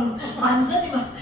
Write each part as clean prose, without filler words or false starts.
그럼 완전히 막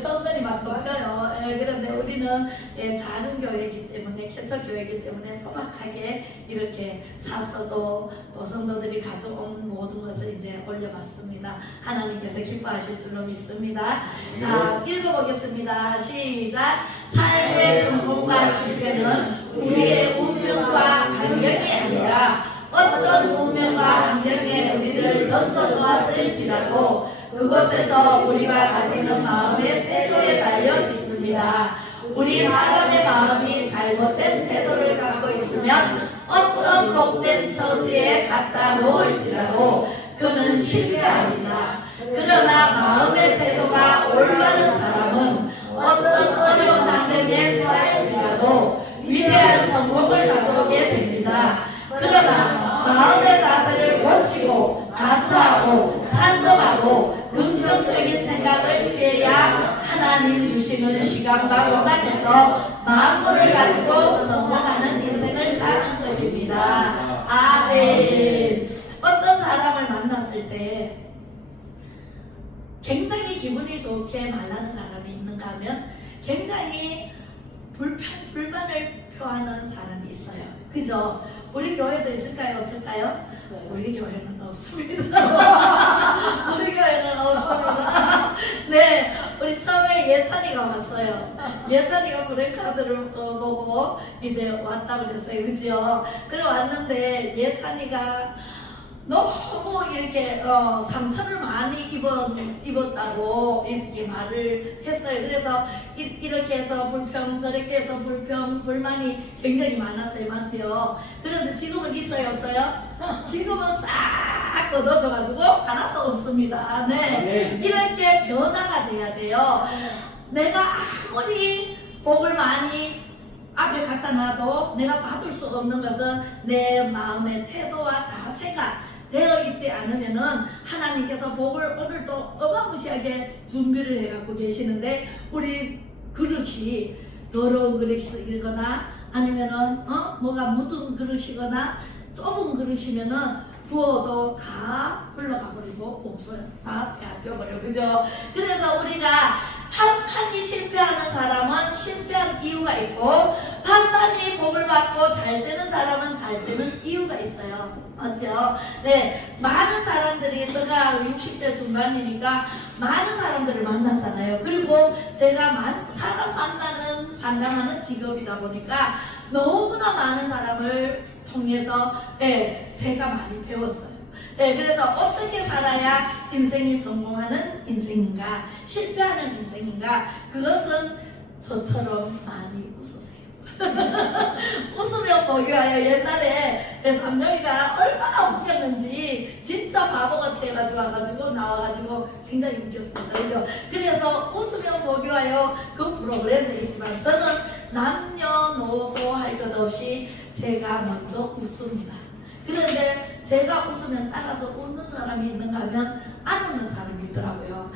성전이 막 덮여요. 그런데 우리는 작은 교회이기 때문에 개척 교회이기 때문에 소박하게 이렇게 샀어도 또 성도들이 가져온 모든 것을 이제 올려봤습니다. 하나님께서 기뻐하실 줄로 믿습니다. 자, 읽어보겠습니다. 시작. 삶의 성공과 실패는 우리의 운명과 환경이 아니라 어떤 운명과 환경에 우리를 던져놓았을지라도 그곳에서 우리가 가지는 마음의 태도에 달려 있습니다. 우리 사람의 마음이 잘못된 태도를 갖고 있으면 어떤 복된 처지에 갖다 놓을지라도 그는 실패합니다. 그러나 마음의 태도가 올바른 사람은 어떤 어려운 환경에 처할지라도 위대한 성공을 가져오게 됩니다. 그러나 마음의 자세를 고치고 감사하고 찬송하고 긍정적인 생각을 취해야 하나님 주시는 시간과 공간에서 마음을 가지고 성공하는 인생을 사는 것입니다. 아멘. 어떤 사람을 만났을 때 굉장히 기분이 좋게 말하는 사람이 있는가 하면 굉장히 불만을 표하는 사람이 있어요. 그죠? 우리 교회도 있을까요? 없을까요? 우리 교회는 없습니다. 우리 교회는 없습니다. 네, 우리 처음에 예찬이가 왔어요. 예찬이가 브레이크카드를 보고 이제 왔다고 그랬어요. 그죠? 그래 왔는데 예찬이가 너무 이렇게 상처를 많이 입었다고 이렇게 말을 했어요. 그래서 이렇게 해서 불평 저렇게 해서 불평 불만이 굉장히 많았어요. 맞죠? 그런데 지금은 있어요? 없어요? 지금은 싹 걷어져가지고 하나도 없습니다. 네, 이렇게 변화가 돼야 돼요. 내가 아무리 복을 많이 앞에 갖다 놔도 내가 받을 수 없는 것은 내 마음의 태도와 자세가 되어 있지 않으면은 하나님께서 복을 오늘도 어마무시하게 준비를 해갖고 계시는데 우리 그릇이 더러운 그릇이거나 아니면은 뭐가 묻은 그릇이거나 좁은 그릇이면은 부어도 다 흘러가 버리고 없어요. 다 빼앗겨버려. 그죠? 그래서 우리가 판판이 실패하는 사람은 실패한 이유가 있고 판판이 복을 받고 잘 되는 사람은 잘 되는 이유가 있어요. 맞죠? 네, 많은 사람들이 제가 60대 중반이니까 많은 사람들을 만났잖아요. 그리고 제가 사람 만나는 상담하는 직업이다 보니까 너무나 많은 사람을 통해서 제가 많이 배웠어요. 그래서 어떻게 살아야 인생이 성공하는 인생인가 실패하는 인생인가 그것은 저처럼 많이 웃으세요. 웃으면 복이와요. 옛날에 배삼룡이가 얼마나 웃겼는지 진짜 바보같이 해가지고 와가지고 나와가지고 굉장히 웃겼습니다. 그죠? 그래서 웃으면 복이와요. 그 프로그램이지만 저는 남녀노소 할 것 없이 제가 먼저 웃습니다. 그런데 제가 웃으면 따라서 웃는 사람이 있는가 하면 안 웃는 사람이 있더라고요.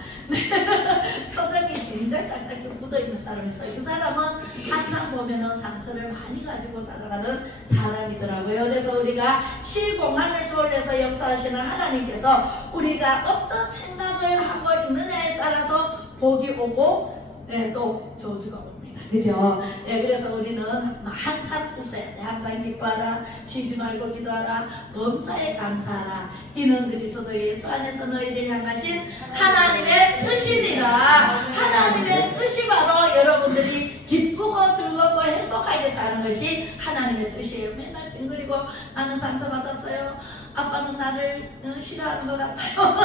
표정이 굉장히 딱딱히 묻어있는 사람이 있어요. 그 사람은 항상 보면은 상처를 많이 가지고 살아가는 사람이더라고요. 그래서 우리가 시공간을 초월해서 역사하시는 하나님께서 우리가 어떤 생각을 하고 있느냐에 따라서 복이 오고 또 저주가 옵니다. 그죠? 그래서 우리는 항상 웃어야 돼. 항상 기뻐하라. 쉬지 말고 기도하라. 범사에 감사하라. 이는 그리스도 예수 안에서 너희를 향하신 하나님의 뜻이니라. 하나님의 뜻이 바로 여러분들이 기쁘고 즐겁고 행복하게 사는 것이 하나님의 뜻이에요. 맨날 찡그리고 나는 상처받았어요. 아빠는 나를 싫어하는 것 같아요.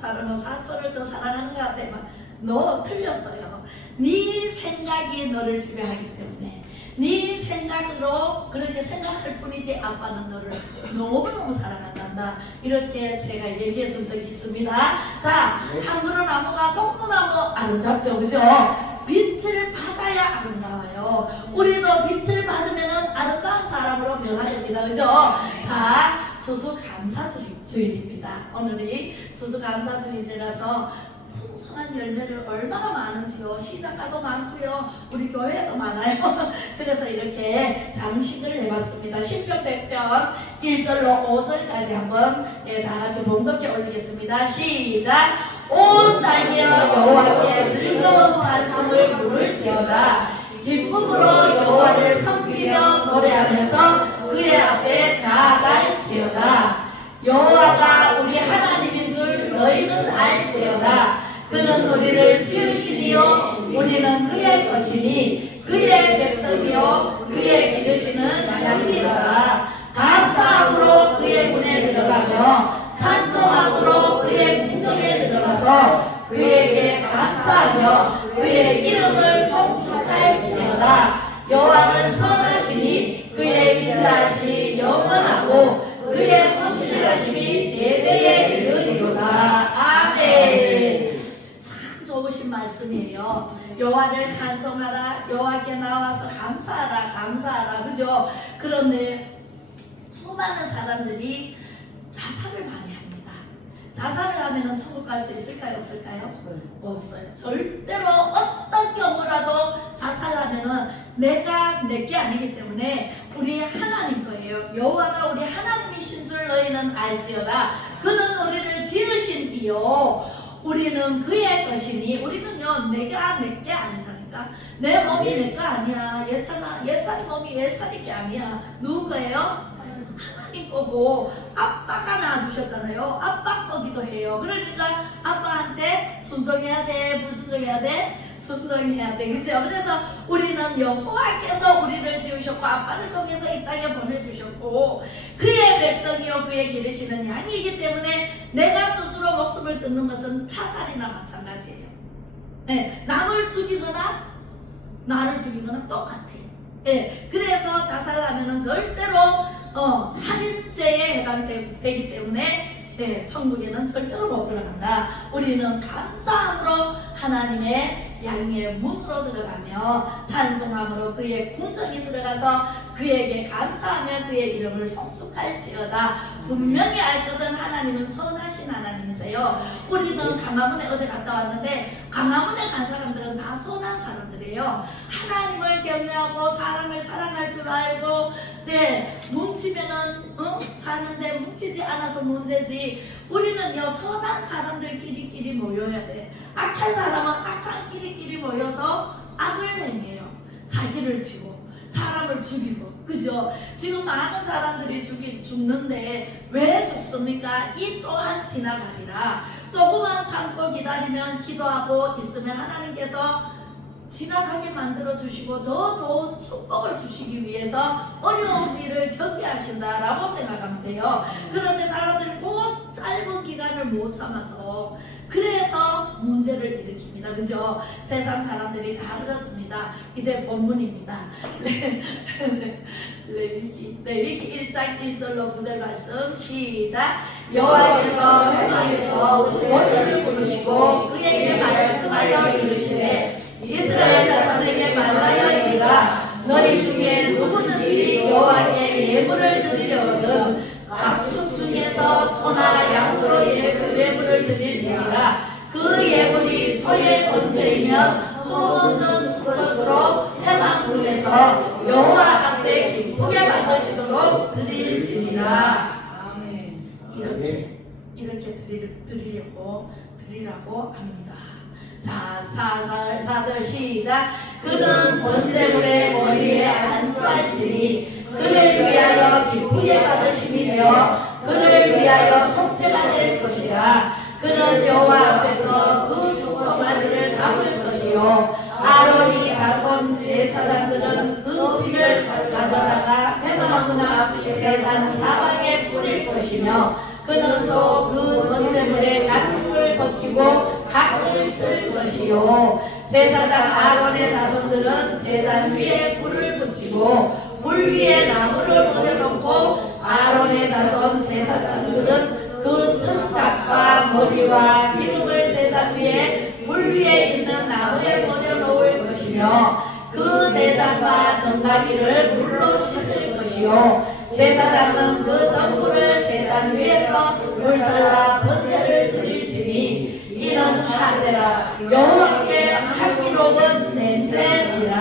다른 사촌을 더 사랑하는 것 같아요. 너 틀렸어요. 네 생각이 너를 지배하기 때문에 네 생각으로 그렇게 생각할 뿐이지 아빠는 너를 너무너무 사랑한단다. 이렇게 제가 얘기해 준 적이 있습니다. 자, 한 그루 나무가 너무너무 아름답죠. 그죠? 빛을 받아야 아름다워요. 우리도 빛을 받으면 아름다운 사람으로 변화됩니다. 그죠? 자, 추수감사주일입니다. 오늘이 추수감사주일이라서 풍성한 열매를 얼마나 많은지요. 시장가도 많고요. 우리 교회도 많아요. 그래서 이렇게 장식을 해봤습니다. 시편 100편 1절로 5절까지 한번 다 같이 봉독해 올리겠습니다. 시작. 온 땅이여 여호와께 즐거운 찬송을 부를지어다. 기쁨으로 여호와를 섬기며 노래하면서 그의 앞에 나아갈지어다. 여호와가 우리 하나님인 줄 너희는 알지어다. 그는 우리를 지으시니요 우리는 그의 것이니 그의 백성이요 그의 기르시는 양이로다. 감사함으로 그의 문에 들어가며 찬송함으로 그의 궁정에 들어가서 그에게 감사하며 그의 이름을 송축할지어다. 여호와는 선하시니 그의 인자하심이 영원하고 그의 성실하심이 대대에 이르리로다. 아멘. 참 좋으신 말씀이에요. 여호와를 찬송하라. 여호와께 나와서 감사하라. 감사하라. 그죠? 그런데 수많은 사람들이 자살을 많이 합니다. 자살을 하면 천국 갈 수 있을까요? 없을까요? 없어요. 절대로 어떤 경우라도 자살하면은 내가 내게 아니기 때문에 우리 하나님 거예요. 여호와가 우리 하나님이신 줄 너희는 알지어다. 그는 우리를 지으신 이요 우리는 그의 것이니. 우리는요 내가 내게 아니라니까. 내 몸이 내 거 아니야. 예찬이 몸이 예찬이 게 아니야. 누구 거예요? 하나님 거고. 아빠가 낳아주셨잖아요. 아빠 거기도 해요. 그러니까 아빠한테 순종해야 돼? 불순종해야 돼? 순종해야 돼. 그죠? 그래서 우리는 여호와께서 우리를 지으셨고 아빠를 통해서 이 땅에 보내주셨고 그의 백성이요 그의 기르시는 양이기 때문에 내가 스스로 목숨을 끊는 것은 타살이나 마찬가지예요. 네, 남을 죽이거나 나를 죽이거나 똑같아요. 네, 그래서 자살하면은 절대로 살인죄에 해당되기 때문에 천국에는 절대로 못 들어간다. 우리는 감사함으로 하나님의 양의 문으로 들어가며 찬송함으로 그의 궁정에 들어가서 그에게 감사하며 그의 이름을 송축할지어다. 분명히 알 것은 하나님은 선하신 하나님이세요. 우리는 강화문에 어제 갔다 왔는데 강화문에 간 사람들은 다 선한 사람들이에요. 하나님을 경외하고 사람을 사랑할 줄 알고 뭉치면은 사는데 뭉치지 않아서 문제지. 우리는요 선한 사람들끼리 모여야 돼. 악한 사람은 악한 끼리끼리 모여서 악을 행해요. 사기를 치고 사람을 죽이고. 그죠? 지금 많은 사람들이 죽는데 왜 죽습니까? 이 또한 지나가리라. 조금만 참고 기다리면 기도하고 있으면 하나님께서 지나가게 만들어 주시고 더 좋은 축복을 주시기 위해서 어려운 일을 겪게 하신다라고 생각하면 돼요. 그런데 사람들이 그 짧은 기간을 못 참아서 그래서 문제를 일으킵니다. 그죠? 세상 사람들이 다 그렇습니다. 이제 본문입니다. 레위기 1장 1절로 9절 말씀 시작. 여호와께서 회막에서 모세를 부르시고 그에게 말씀하여 이르시되 이스라엘 자손에게 말하여 이르라. 너희 중에 누구든지 여호와께 예물을 드리려거든 각축 중에서 소나 양으로 예물을 드릴지니라. 그 예물이 소의 번제이면 흠없는 것으로 회막문에서 여호와 앞에 기쁘게 받으시도록 드릴지니라. 이렇게 드리라고 합니다. 자, 4절 시작. 그는 번제물의 머리에 안수할지니 그를 위하여 기쁘게 받으심이며 그를 위하여 속죄가 될 것이라. 그는 여호와 앞에서 그 숙성아지를 삼을 것이요 아론이 자손 제사장들은 그 피를 가져다가 회막문 앞 제단 사방에 뿌릴 것이며 그는 또 그 번제물에 가축을 벗기고 각을 뜰 것이요 제사장 아론의 자손들은 제단 위에 불을 붙이고 불 위에 나무를 버려놓고 아론의 자손 제사장들은 그 뜬 각과 머리와 기름을 제단 위에 불 위에 있는 나무에 버려놓을 것이며 그 내장과 정나기를 물로 씻을 것이요 제사장은 그 전부를 제단 위에서 불살라 번제를 드릴지니 이는 화제라 여호와께 향기로운 냄새니라.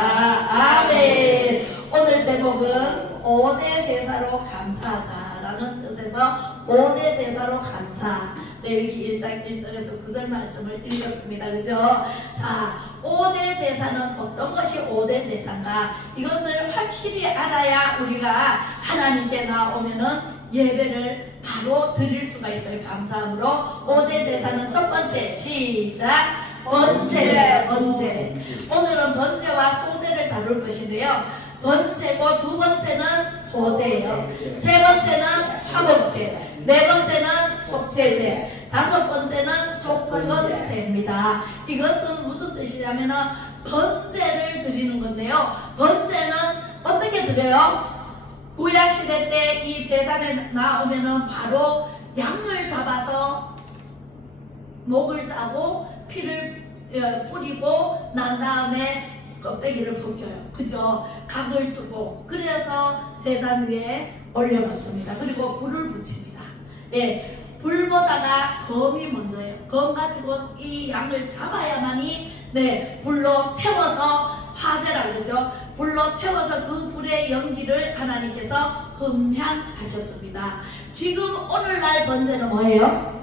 아멘. 오늘 제목은 5대 제사로 감사하자라는 뜻에서 5대 제사로 감사. 레위기 1장 1절에서 9절 말씀을 읽었습니다. 그죠? 자, 5대 제사는 어떤 것이 5대 제사인가? 이것을 확실히 알아야 우리가 하나님께 나오면은 예배를 바로 드릴 수가 있어요. 감사함으로. 5대 제사는 첫 번째, 시작. 번제. 오늘은 번제와 소제를 다룰 것인데요. 번제고 두 번째는 소제예요. 세 번째는 화목제. 네 번째는 속죄제, 다섯 번째는 속건제입니다. 이것은 무슨 뜻이냐면 번제를 드리는 건데요. 번제는 어떻게 드려요? 구약시대 때 이 제단에 나오면은 바로 양을 잡아서 목을 따고 피를 뿌리고 난 다음에 껍데기를 벗겨요. 그죠? 각을 뜨고 그래서 제단 위에 올려놓습니다. 그리고 불을 붙입니다. 예, 불보다가 검이 먼저예요. 검 가지고 이 양을 잡아야만이 불로 태워서 화제라 그러죠. 불로 태워서 그 불의 연기를 하나님께서 흠향하셨습니다. 지금 오늘날 번제는 뭐예요?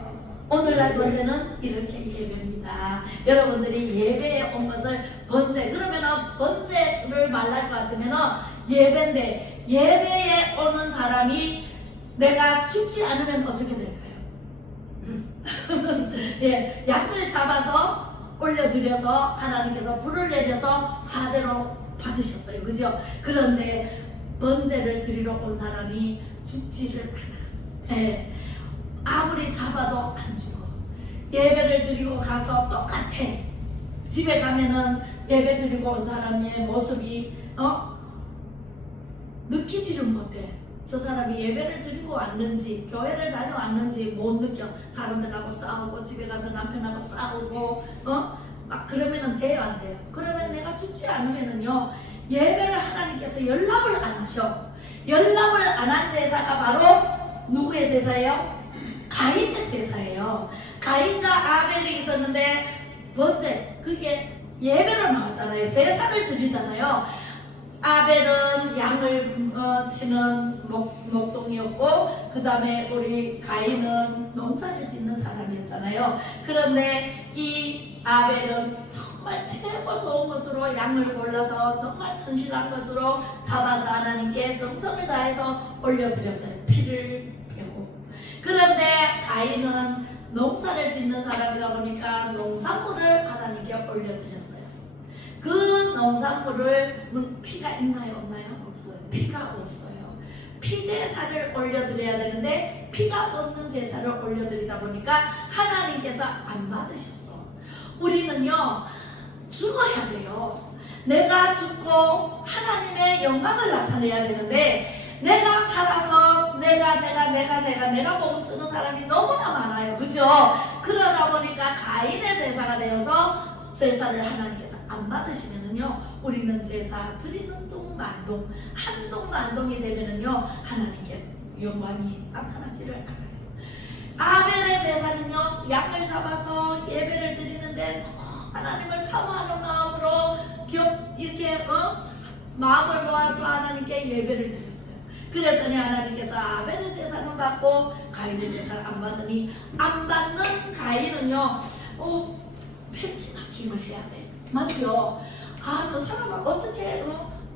오늘날 번제는 이렇게 예배입니다. 여러분들이 예배에 온 것을 번제, 그러면은 번제를 말할 것 같으면은 예배인데, 예배에 오는 사람이 내가 죽지 않으면 어떻게 될까요? 예, 약을 잡아서 올려드려서 하나님께서 불을 내려서 화제로 받으셨어요. 그죠? 그런데 번제를 드리러 온 사람이 죽지를 않아. 예, 아무리 잡아도 안 죽어. 예배를 드리고 가서 똑같아. 집에 가면은 예배 드리고 온 사람의 모습이 느끼지를 못해. 저 사람이 예배를 드리고 왔는지 교회를 다녀왔는지 못 느껴. 사람들하고 싸우고 집에 가서 남편하고 싸우고 막 그러면은 돼요 안 돼요? 그러면 내가 죽지 않으면은요 예배를 하나님께서 연락을 안 하셔. 연락을 안 한 제사가 바로 누구의 제사예요? 가인의 제사예요. 가인과 아벨이 있었는데 번제, 그게 예배로 나왔잖아요. 제사를 드리잖아요. 아벨은 양을 치는 목동이었고 그 다음에 우리 가인은 농사를 짓는 사람이었잖아요. 그런데 이 아벨은 정말 최고 좋은 것으로 양을 골라서 정말 튼실한 것으로 잡아서 하나님께 정성을 다해서 올려드렸어요. 피를 빼고. 그런데 가인은 농사를 짓는 사람이다 보니까 농산물을 하나님께 올려드렸어요. 그 농산물을 피가 있나요? 없나요? 없어요. 피가 없어요. 피제사를 올려드려야 되는데 피가 없는 제사를 올려드리다 보니까 하나님께서 안 받으셨어. 우리는요 죽어야 돼요. 내가 죽고 하나님의 영광을 나타내야 되는데 내가 살아서 내가 복음 쓰는 사람이 너무나 많아요. 그죠? 그러다 보니까 가인의 제사가 되어서 제사를 하나님께서 안 받으시면은요 우리는 제사 드리는 동 만동 한동 만동이 되면은요 하나님께서 영광이 나타나지를 않아요. 아벨의 제사는요 양을 잡아서 예배를 드리는데 하나님을 사모하는 마음으로 이렇게 마음을 모아서 하나님께 예배를 드렸어요. 그랬더니 하나님께서 아벨의 제사는 받고 가인의 제사를 안 받으니 안 받는 가인은요 벤치마킹을 해야 돼. 맞죠? 저 사람은 어떻게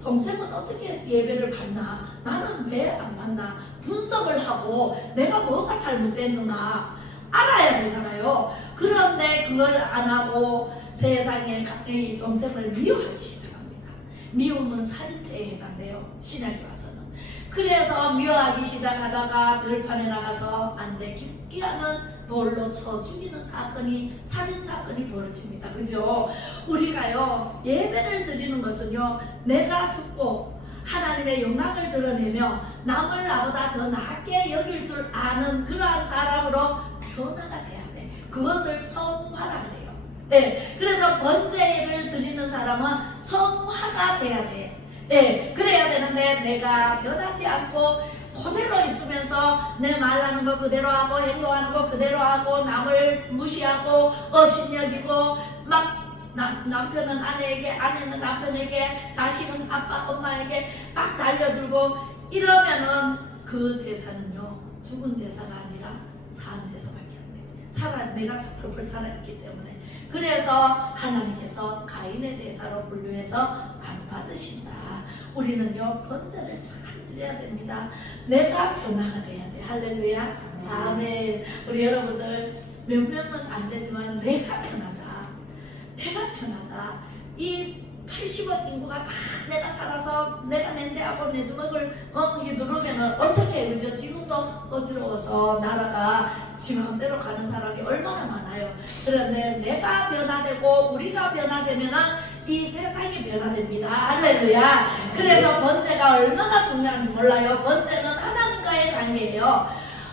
동생은 어떻게 예배를 받나? 나는 왜 안 받나? 분석을 하고 내가 뭐가 잘못됐는가 알아야 되잖아요. 그런데 그걸 안 하고 세상에 이 동생을 미워하기 시작합니다. 미움은 살인죄에 해당돼요. 신약에 와서는. 그래서 미워하기 시작하다가 들판에 나가서 안돼 기하는 돌로 쳐 죽이는 사건이, 살인사건이 벌어집니다. 그죠? 우리가요 예배를 드리는 것은요 내가 죽고 하나님의 영광을 드러내며 남을 나보다 더 낫게 여길 줄 아는 그러한 사람으로 변화가 돼야 돼. 그것을 성화라 그래요. 네, 그래서 번제를 드리는 사람은 성화가 돼야 돼. 네, 그래야 되는데 내가 변하지 않고 그대로 있으면서 내 말하는 거 그대로 하고 행동하는 거 그대로 하고 남을 무시하고 업신여기고 막 남편은 아내에게, 아내는 남편에게, 자식은 아빠 엄마에게 막 달려들고 이러면은 그 제사는요 죽은 제사가 아니라 내가 풀풀 살아있기 때문에. 그래서 하나님께서 가인의 제사로 분류해서 안 받으신다. 우리는요 번제를 잘 드려야 됩니다. 내가 변화가 돼야 돼. 할렐루야. 아멘. 우리 여러분들 몇 명은 안 되지만 내가 변하자. 내가 변하자. 이 80억 인구가 다 내가 살아서 내가 낸대하고 내 주먹을 이게 누르면은 어떻게 해, 그죠? 지금도 어지러워서 나라가 지 마음대로 가는 사람이 얼마나 많아요. 그런데 내가 변화되고 우리가 변화되면은 이 세상이 변화됩니다. 할렐루야. 그래서 번제가 얼마나 중요한지 몰라요. 번제는 하나님과의 관계예요.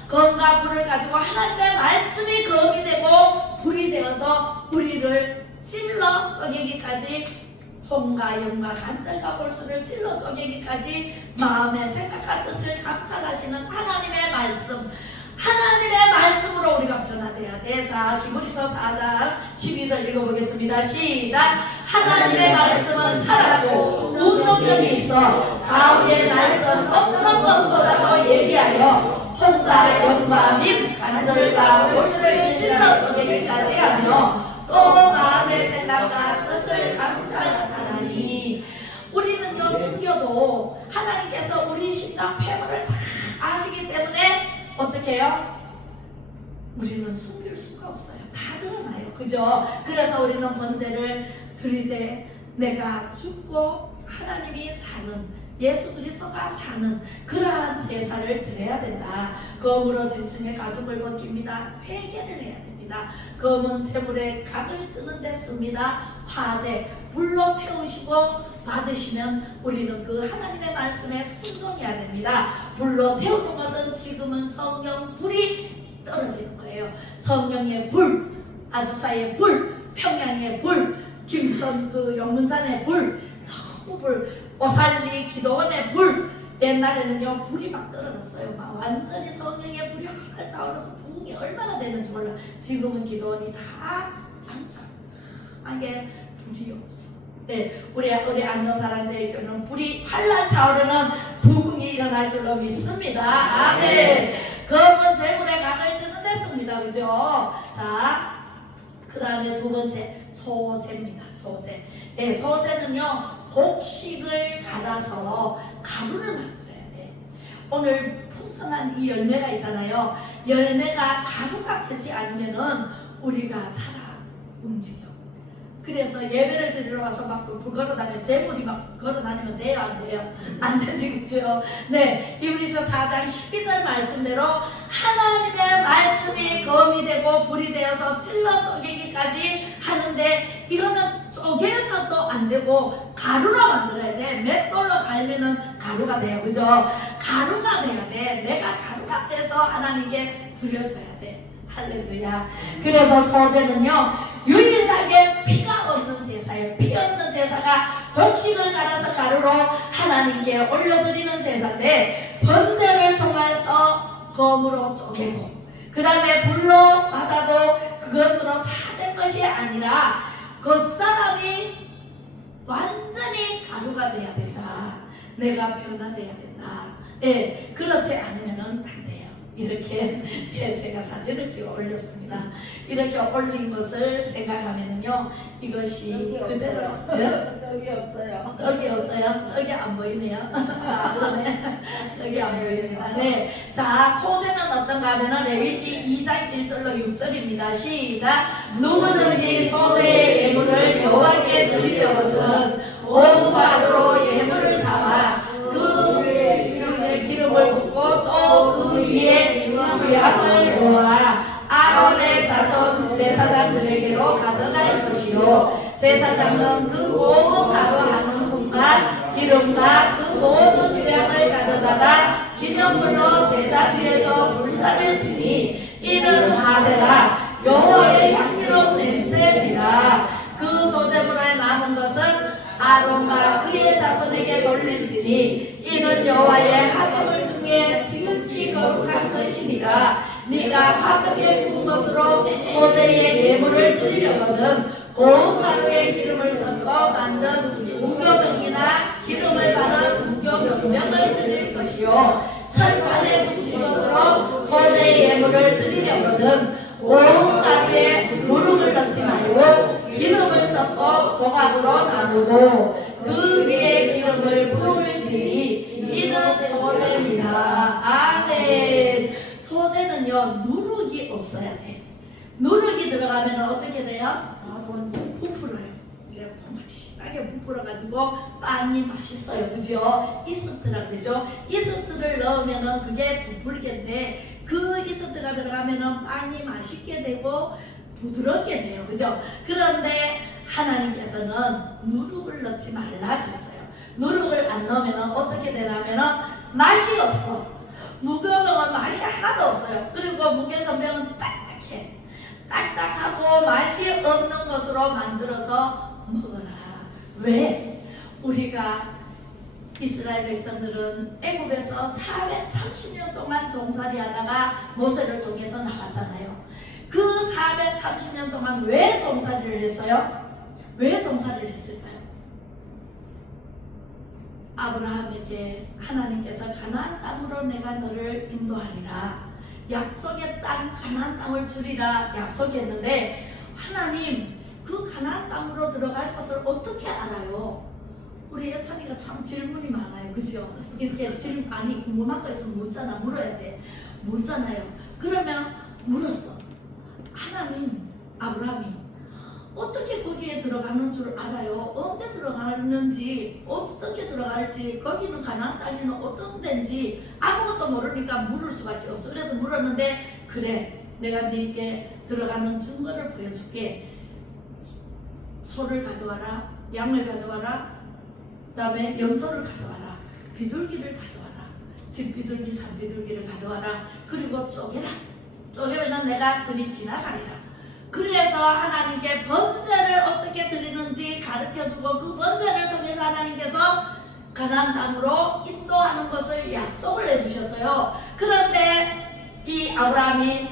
검과 불을 가지고 하나님의 말씀이 검이 되고 불이 되어서 우리를 찔러 쪼개기까지, 홍과 영과 간절과 골수를 찔러 쪼개기까지 마음의 생각과 뜻을 감찰하시는 하나님의 말씀, 하나님의 말씀으로 우리가 변화돼야 돼. 자, 히브리서 4장 12절 읽어보겠습니다. 시작. 하나님의 말씀은 살아나고 운동력이 있어 좌우의 날선 어떤 것보다도 예리하여 홍과 영과 및 간절과 골수를 찔러 쪼개기까지 하며 또 마음의 생각과 뜻을 감찰하나니. 우리는요 숨겨도 하나님께서 우리 심장 폐부를 다 아시기 때문에 어떻게 해요? 우리는 숨길 수가 없어요. 다 드러나요. 그죠? 그래서 우리는 번제를 드리되 내가 죽고 하나님이 사는, 예수 그리스도가 사는 그러한 제사를 드려야 된다. 검으로 짐승의 가죽을 벗깁니다. 회개를 해야 됩니다. 검은 쇠물에 각을 뜨는 데 씁니다. 화재 불로 태우시고 받으시면 우리는 그 하나님의 말씀에 순종해야 됩니다. 불로 태우는 것은 지금은 성령 불이 떨어지는 거예요. 성령의 불, 아주사의 불, 평양의 불, 김천 영문산의 불, 전부 불, 오살리 기도원의 불. 옛날에는요 불이 막 떨어졌어요. 막 완전히 성령의 불이 확 타오르서 붕이 얼마나 되는지 몰라. 지금은 기도원이 다 장착하게 불이 없어. 네, 우리 안동사랑제일교는 불이 활활 타오르는 부흥이 일어날 줄로 믿습니다. 아멘. 검은 재물에 각을 뜨는 데 씁니다. 그죠? 자, 그 다음에 두 번째 소제입니다. 소제. 네, 소제는요 곡식을 갈아서 가루를 만들어야 돼. 오늘 풍성한 이 열매가 있잖아요. 열매가 가루가 되지 않으면은 우리가 살아 움직여. 그래서 예배를 드리러 와서 막 걸어다니면 재물이 막 걸어다니면 돼요, 안 돼요? 안 되지, 그죠? 네, 히브리서 4장 12절 말씀대로 하나님의 말씀이 검이 되고 불이 되어서 찔러 쪼개기까지 하는데, 이거는 쪼개서도 안 되고 가루로 만들어야 돼. 맷돌로 갈면은 가루가 돼요, 그죠? 가루가 돼야 돼. 내가 가루가 돼서 하나님께 드려져야 돼. 할렐루야. 그래서 소제는요 유일하게 피가 없는 제사예요. 피 없는 제사가 곡식을 갈아서 가루로 하나님께 올려드리는 제사인데, 번제를 통해서 검으로 쪼개고 그 다음에 불로 받아도 그것으로 다 된 것이 아니라 겉사람이 완전히 가루가 돼야 된다. 내가 변화돼야 된다. 예, 그렇지 않으면은 안 돼요. 이렇게 제가 사진을 찍어 올렸습니다. 이렇게 올린 것을 생각하면요 이것이 그대로 떡이 없어요. 떡이 없어요. 떡이 안 보이네요. 떡이 안 보입니다. 네, 자 소제는 어떤가 하면은 레위기 2장 1절로 6절입니다. 시작. 누구든지 소제의 예물을 여호와께 드리려거든 온 가루로 예물을 삼아 그 위에 기름을 붓고 또 그 위에 양을 놓아 아론의 자손 제사장들에게로 가져갈 것이요 제사장은 그 모든 가루하는 분과 기름과 그 모든 유향을 가져다가 기념물로 제단 위에서 불사를 지니 이는 화제라 여호와의 향기로운 냄새니라. 그 소제물에 남은 것은 아론과 그의 자손에게 돌릴지니 이는 여호와의 화제물 중에 지극히 거룩한 것이니라. 네가 화덕에 구운 것으로 소제의 예물을 드리려거든 고운 가루에 기름을 섞어 만든 무교병이나 기름을 바른 무교정병을 드릴 것이요 철판에 붙인 것으로 소제의 예물을 드리려거든 고운 넣지 말고 기름을 섞어 조각으로 나누고 그 위에 기름을 부을지니 이는 소제니라. 아멘. 소제는요 누룩이 없어야 돼. 누룩이 들어가면 어떻게 돼요? 부풀어요. 이게 포마치하게 부풀어가지고 빵이 맛있어요. 그죠? 이스트라 그러죠? 이스트를 넣으면은 그게 부풀겠는데 그 이스트가 들어가면은 빵이 맛있게 되고 부드럽게 돼요. 그죠? 그런데 하나님께서는 누룩을 넣지 말라 그랬어요. 누룩을 안 넣으면은 어떻게 되냐면은 맛이 없어. 무교병은 맛이 하나도 없어요. 그리고 무교선병은 딱딱해. 딱딱하고 맛이 없는 것으로 만들어서 먹어라. 왜? 우리가 이스라엘 백성들은 애굽에서 430년 동안 종살이 하다가 모세를 통해서 나왔잖아요. 그 430년 동안 왜 종살이를 했어요? 왜 종살이를 했을까요? 아브라함에게 하나님께서 가나안 땅으로 내가 너를 인도하리라. 약속의 땅 가나안 땅을 주리라 약속했는데 하나님 그 가나안 땅으로 들어갈 것을 어떻게 알아요? 우리 예찬이가 참 질문이 많아요. 그죠? 이렇게 질문 아니 궁금한 거 있으면 묻잖아. 물어야 돼. 묻잖아요. 그러면 물었어. 하나님 아브라함이 어떻게 거기에 들어가는 줄 알아요? 언제 들어가는지 어떻게 들어갈지 거기는 가나안 땅에는 어떤 데인지 아무것도 모르니까 물을 수밖에 없어. 그래서 물었는데 그래 내가 네게 들어가는 증거를 보여줄게. 소를 가져와라. 양을 가져와라. 그 다음에 염소를 가져와라. 비둘기를 가져와라. 집비둘기 산비둘기를 가져와라. 그리고 쪼개라. 쪼개면 내가 그리 지나가리라. 그래서 하나님께 번제를 어떻게 드리는지 가르쳐주고 그 번제를 통해서 하나님께서 가나안 땅으로 인도하는 것을 약속을 해주셨어요. 그런데 이 아브라함이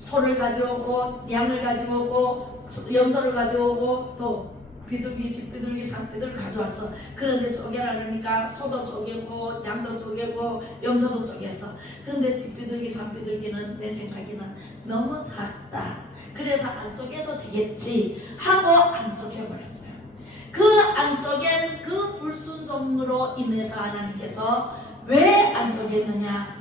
소를 가져오고 양을 가져오고 염소를 가져오고 또 비둘기, 집비둘기, 산비둘기를 가져왔어. 그런데 쪼개라 그러니까 소도 쪼개고 양도 쪼개고 염소도 쪼갰어. 근데 집비둘기, 산비둘기는 내 생각에는 너무 작다. 그래서 안 쪼개도 되겠지 하고 안 쪼개버렸어요. 그 안 쪼갠 그 불순종으로 인해서 하나님께서 왜 안 쪼갰느냐?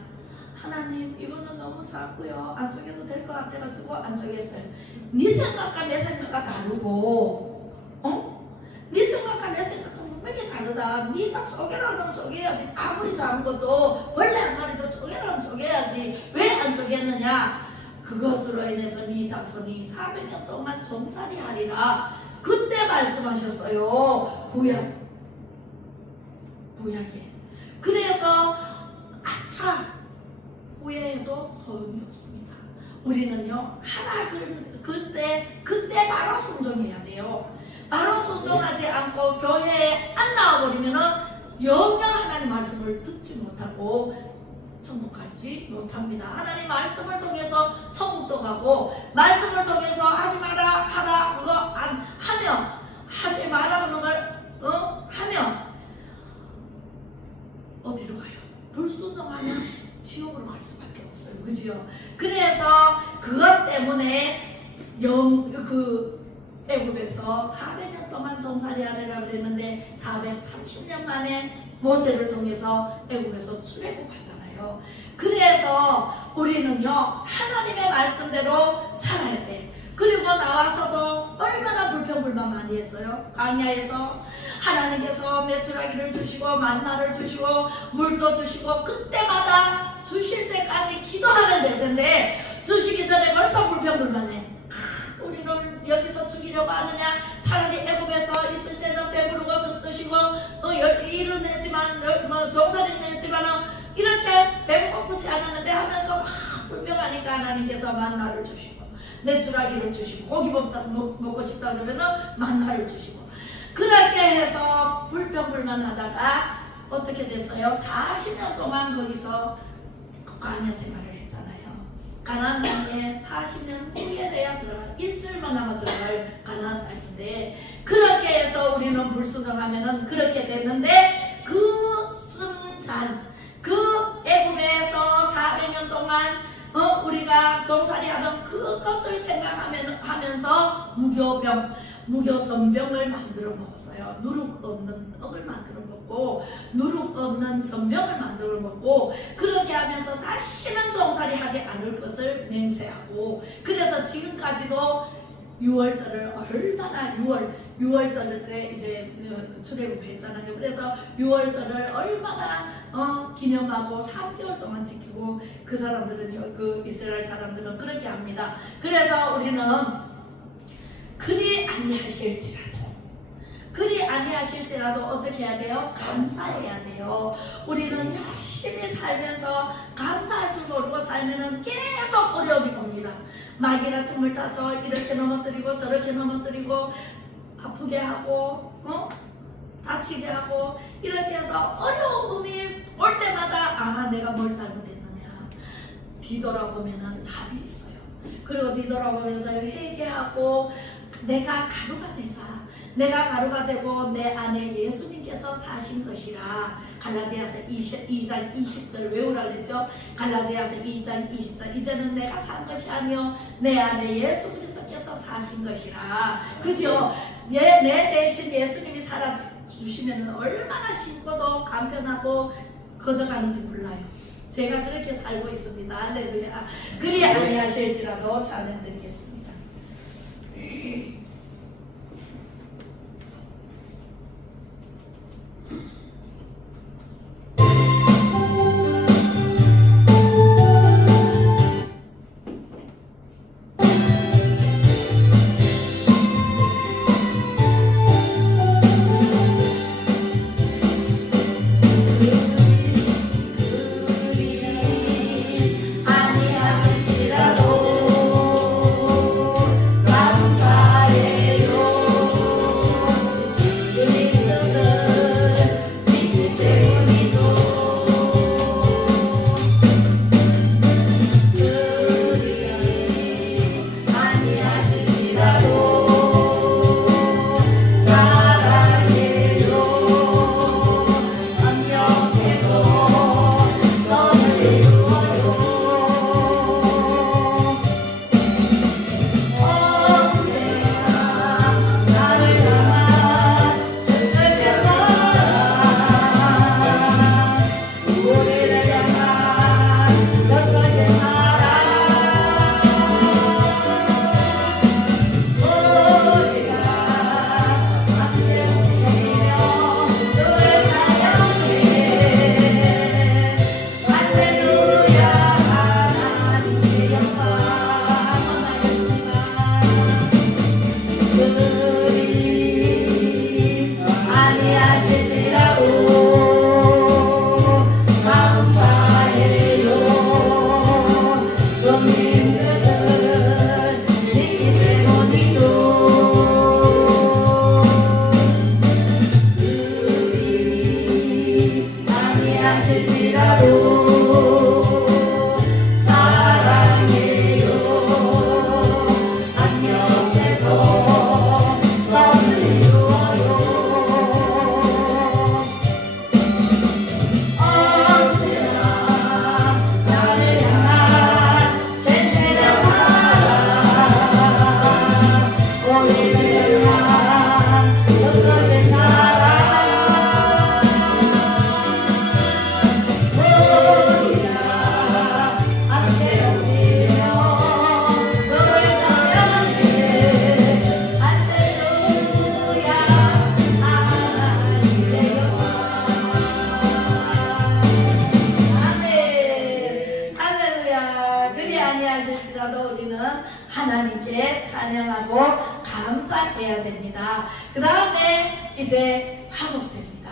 하나님 이거는 너무 작고요. 안 쪼개도 될 것 같아가지고 안 쪼갰어요. 네 생각과 내 생각과 다르고 네 생각과 내 생각과 분명히 다르다. 네가 쪼개라면 쪼개야지. 아무리 작은 것도 벌레 한 마리도 쪼개라면 쪼개야지. 왜 안 쪼갰느냐? 그것으로 인해서 네 자손이 400년 동안 종살이 하리라. 그때 말씀하셨어요. 구약에. 그래서 아차 후회해도 소용이 없습니다. 우리는요 하나 그때 바로 순종해야 돼요. 바로 순종하지 않고 교회에 안 나와버리면은 영영 하나님 말씀을 듣지 못하고 천국 가지 못합니다. 하나님 말씀을 통해서 천국도 가고 말씀을 통해서 하지 마라 하라 그거 안 하면 하지 마라 그런 걸 하면 어디로 가요? 불순종하면 지옥으로 갈 수밖에 없어요. 그죠? 그래서 그것 때문에 애굽에서 400년 동안 종살이 하리라 그랬는데 430년 만에 모세를 통해서 애굽에서 출애굽하잖아요. 그래서 우리는요 하나님의 말씀대로 살아야 돼. 그리고 나와서도 얼마나 불평불만 많이 했어요. 광야에서 하나님께서 메추라기를 주시고 만나를 주시고 물도 주시고 그때마다 주실 때까지 기도하면 될 텐데 주시기 전에 벌써 불평불만해. 우리를 여기서 죽이려고 하느냐? 차라리 애굽에서 있을 때는 배부르고 득드시고 일은 했지만 종살이는 했지만 이렇게 배고프지 않았는데 하면서 막 불평하니까 하나님께서 만나를 주시고 메추라기를 주시고 고기 먹고 싶다 그러면은 만나를 주시고 그렇게 해서 불평불만 하다가 어떻게 됐어요? 40년 동안 거기서 광야 생활을 했잖아요. 가나안 땅에 40년 후에 돼야 들어갈 일주일만 하면 들어갈 가나안 땅인데 그렇게 해서 우리는 불순종하면은 그렇게 됐는데 그 쓴잔 그 애굽에서 400년 동안 우리가 종살이 하던 그것을 생각하면서 무교전병을 만들어 먹었어요. 누룩 없는 떡을 만들어 먹고 누룩 없는 전병을 만들어 먹고 그렇게 하면서 다시는 종살이 하지 않을 것을 맹세하고 그래서 지금까지도 6월절을 얼마나 6월절에 이제 출애굽했잖아요. 그래서 6월절을 얼마나 기념하고 3개월 동안 지키고 그 사람들은 그 이스라엘 사람들은 그렇게 합니다. 그래서 우리는 그리 아니하실지라도 어떻게 해야 돼요? 감사해야 돼요. 우리는 열심히 살면서 감사할 줄 모르고 살면은 계속 어려움이 옵니다. 마귀 같은 물 타서 이렇게 넘어뜨리고 저렇게 넘어뜨리고 아프게 하고 다치게 하고 이렇게 해서 어려움이 올 때마다 아 내가 뭘 잘못했느냐 뒤돌아보면은 답이 있어요. 그리고 뒤돌아보면서 회개하고 내가 가루가 되고 내 안에 예수님께서 사신 것이라. 갈라디아서 2장 20절 외우라 그랬죠. 갈라디아서 2장 20절 이제는 내가 산 것이 아니요 내 안에 예수 그리스도께서 사신 것이라. 그죠? 내 대신 예수님이 살아주시면 얼마나 쉽고도 간편하고 거저가는지 몰라요. 제가 그렇게 살고 있습니다. 할렐루야. 그리 아니하실지라도 찬양드리겠습니다. 하나님께 찬양하고 감사해야 됩니다. 그 다음에 이제 화목제입니다.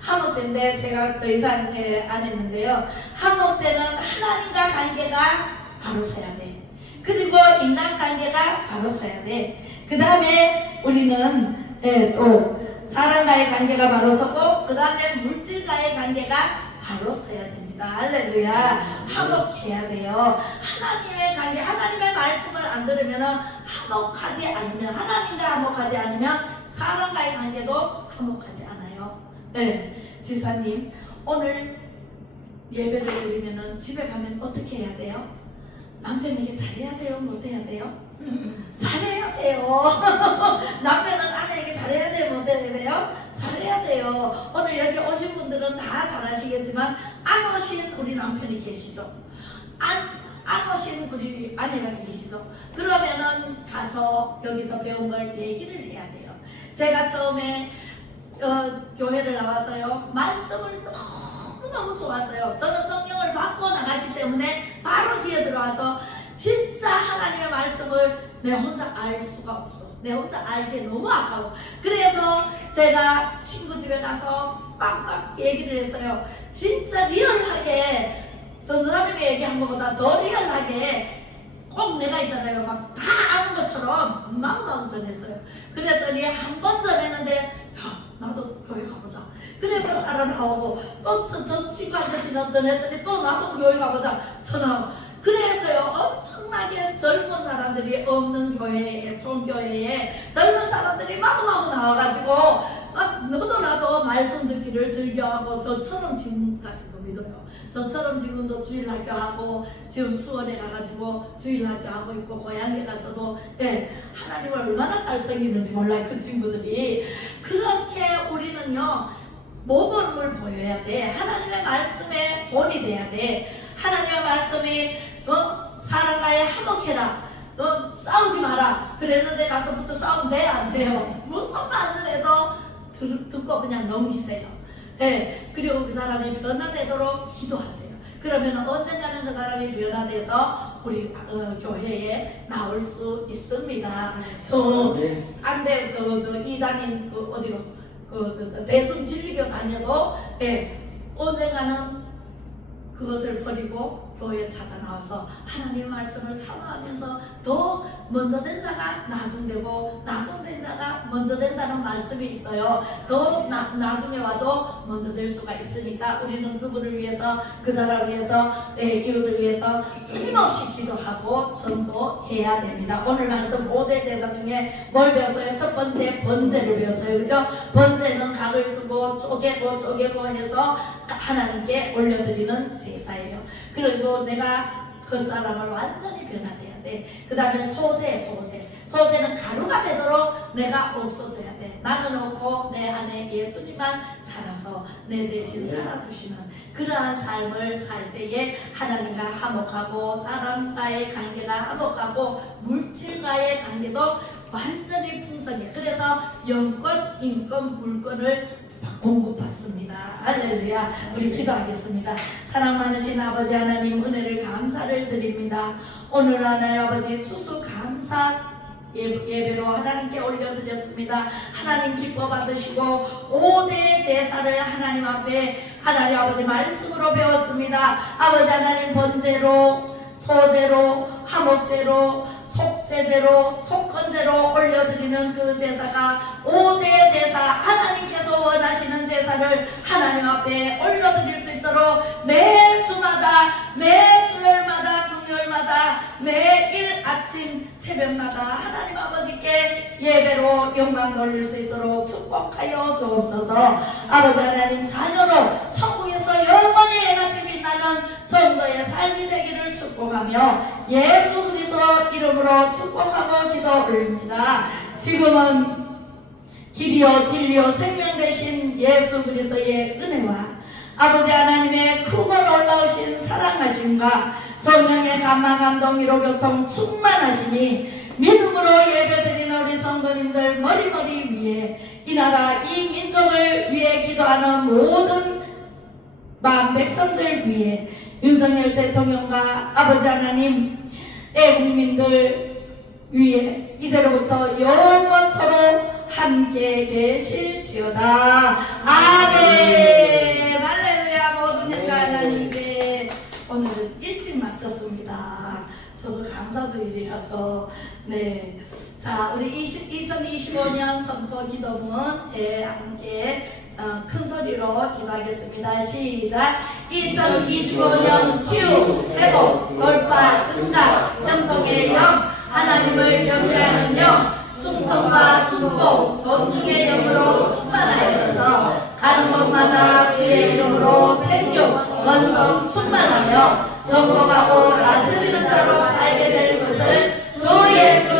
화목제인데 제가 더 이상 안 했는데요. 화목제는 하나님과 관계가 바로 서야 돼. 그리고 인간 관계가 바로 서야 돼. 그 다음에 우리는 또 사람과의 관계가 바로 서고 그 다음에 물질과의 관계가 바로 서야 됩니다. 할렐루야. 화목해야 돼요. 하나님의 관계, 하나님의 말씀을 안 들으면 화목하지 않으면, 하나님과 화목하지 않으면 사람과의 관계도 화목하지 않아요. 네, 지사님 오늘 예배를 드리면 집에 가면 어떻게 해야 돼요? 남편에게 잘해야 돼요? 못해야 돼요? 잘해야 돼요. 남편은 아내에게 잘해야 돼요, 못해야 돼요? 잘해야 돼요. 오늘 여기 오신 분들은 다 잘하시겠지만 안 오신 우리 남편이 계시죠? 안 오신 우리 아내가 계시죠? 그러면은 가서 여기서 배운 걸 얘기를 해야 돼요. 제가 처음에 교회를 나와서요, 말씀을 너무너무 좋았어요. 저는 성령을 받고 나갔기 때문에 바로 귀에 들어와서 진짜 하나님의 말씀을 내 혼자 알 수가 없어. 내 혼자 알게 너무 아까워. 그래서 제가 친구 집에 가서 빡빡 얘기를 했어요. 진짜 리얼하게 전도사님이 얘기한 것보다 더 리얼하게 꼭 내가 있잖아요. 막 다 아는 것처럼 막 전했어요. 그랬더니 한 번 전했는데 야, 나도 교회 가보자. 그래서 따라 나오고 또 저 친구한테 전했더니 또 나도 교회 가보자. 전화하고. 그래서요, 엄청나게 젊은 사람들이 없는 교회에, 총교회에 젊은 사람들이 마구마구 나와가지고 막 너도 나도 말씀 듣기를 즐겨하고 저처럼 지금까지도 믿어요. 저처럼 지금도 주일학교 하고 지금 수원에 가가지고 주일학교 하고 있고 고향에 가서도 하나님을 얼마나 잘 섬기는지 몰라요. 그 친구들이. 그렇게 우리는요, 모범을 보여야 돼. 하나님의 말씀에 본이 돼야 돼. 하나님의 말씀이 사람과의 화목해라. 싸우지 마라. 그랬는데 가서부터 싸우면 돼? 안 돼요? 무슨 말을 해도 듣고 그냥 넘기세요. 그리고 그 사람이 변화되도록 기도하세요. 그러면 언젠가는 그 사람이 변화돼서 우리 교회에 나올 수 있습니다. 안돼 저 이단인 어디로 대순 진리교 다녀도 언젠가는 그것을 버리고 교회에 찾아 나와서 하나님 말씀을 사모하면서 더 먼저 된 자가 나중되고 나중된 자가 먼저 된다는 말씀이 있어요. 더 나중에 와도 먼저 될 수가 있으니까 우리는 그분을 위해서, 그 사람 위해서, 이웃을 위해서 끊임없이 기도하고 전도해야 됩니다. 오늘 말씀 5대 제사 중에 뭘 배웠어요? 첫 번째 번제를 배웠어요. 그죠? 번제는 각을 두고 쪼개고 해서 하나님께 올려드리는 제사예요. 그리고 내가 그 사람을 완전히 변화돼야 돼. 그 다음에 소재는 가루가 되도록 내가 없어져야 돼. 나는 없고 내 안에 예수님만 살아서 내 대신 살아주시는 그러한 삶을 살 때에 하나님과 화목하고 사람과의 관계가 화목하고 물질과의 관계도 완전히 풍성해. 그래서 영권, 인권, 물권을 공급받습니다. 할렐루야. 우리 기도하겠습니다. 사랑 많으신 아버지 하나님, 은혜를 감사를 드립니다. 오늘 하나님 아버지 추수 감사 예배로 하나님께 올려드렸습니다. 하나님 기뻐 받으시고 5대 제사를 하나님 앞에 하나님 아버지 말씀으로 배웠습니다. 아버지 하나님 번제로, 소제로, 화목제로, 속제제로, 속건제로 올려드리는 그 제사가 5대 제사, 하나님께서 원하시는 제사를 하나님 앞에 올려드릴 수 있도록 매 주마다, 매 수요일마다, 금요일마다, 매일 아침 새벽마다 하나님 아버지께 예배로 영광 돌릴 수 있도록 축복하여 주옵소서. 아버지 하나님, 자녀로 천국에서 영원히 해같이 빛나는 성도의 삶이 되기를 축복하며 예수 그리스도 이름으로 축복하고 기도 올립니다. 지금은 길이요 진리요 생명 되신 예수 그리스도의 은혜와 아버지 하나님의 크고 놀라우신 사랑하심과 성령의 감화 감동 위로 교통 충만하심이 믿음으로 예배드리는 우리 성도님들 머리머리 위에, 이 나라 이 민족을 위해 기도하는 모든 마음 백성들 위에, 윤석열 대통령과 아버지 하나님 애국민들 위에 이제로부터 영원토록 함께 계실지어다. 아멘. 할렐루야. 모든 일과 하나님께 오늘은 일찍 마쳤습니다. 저도 감사주일이라서. 네. 자, 우리 2025년 선포 기도문에 함께 큰 소리로 기도하겠습니다. 시작. 2025년 치유, 회복, 돌파, 증가, 형통의 영, 하나님을 경외하는 영, 충성과 순복, 존중의 영으로 충만하여서 가는 곳마다 주의 이름으로 생육, 원성 충만하며 정복하고 다스리는 자로 살게 될 것을 주 예수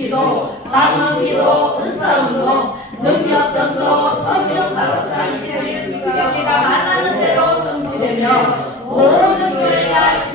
기도, 방언 기도, 은사운동, 능력 전도, 성령 다섯가지 세계 여기가 말하는 대로 성취되며 모든 교회가